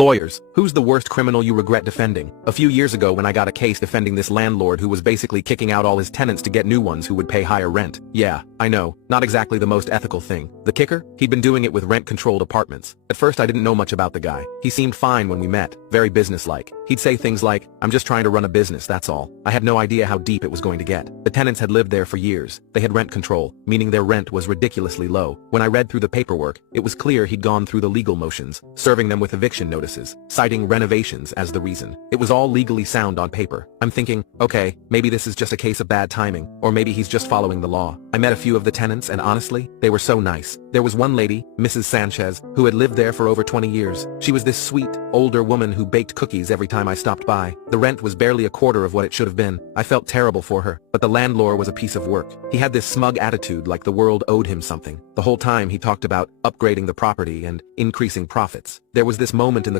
Lawyers, who's the worst criminal you regret defending? A few years ago when I got a case defending this landlord who was basically kicking out all his tenants to get new ones who would pay higher rent. Yeah, I know, not exactly the most ethical thing. The kicker? He'd been doing it with rent-controlled apartments. At first I didn't know much about the guy. He seemed fine when we met, very businesslike. He'd say things like, "I'm just trying to run a business, that's all." I had no idea how deep it was going to get. The tenants had lived there for years. They had rent control, meaning their rent was ridiculously low. When I read through the paperwork, it was clear he'd gone through the legal motions, serving them with eviction notices, citing renovations as the reason. It was all legally sound on paper. I'm thinking, okay, maybe this is just a case of bad timing, or maybe he's just following the law. I met a few of the tenants and honestly, they were so nice. There was one lady, Mrs. Sanchez, who had lived there for over 20 years. She was this sweet, older woman who baked cookies every time I stopped by. The rent was barely a quarter of what it should have been. I felt terrible for her, but the landlord was a piece of work. He had this smug attitude like the world owed him something. The whole time he talked about upgrading the property and increasing profits. There was this moment in the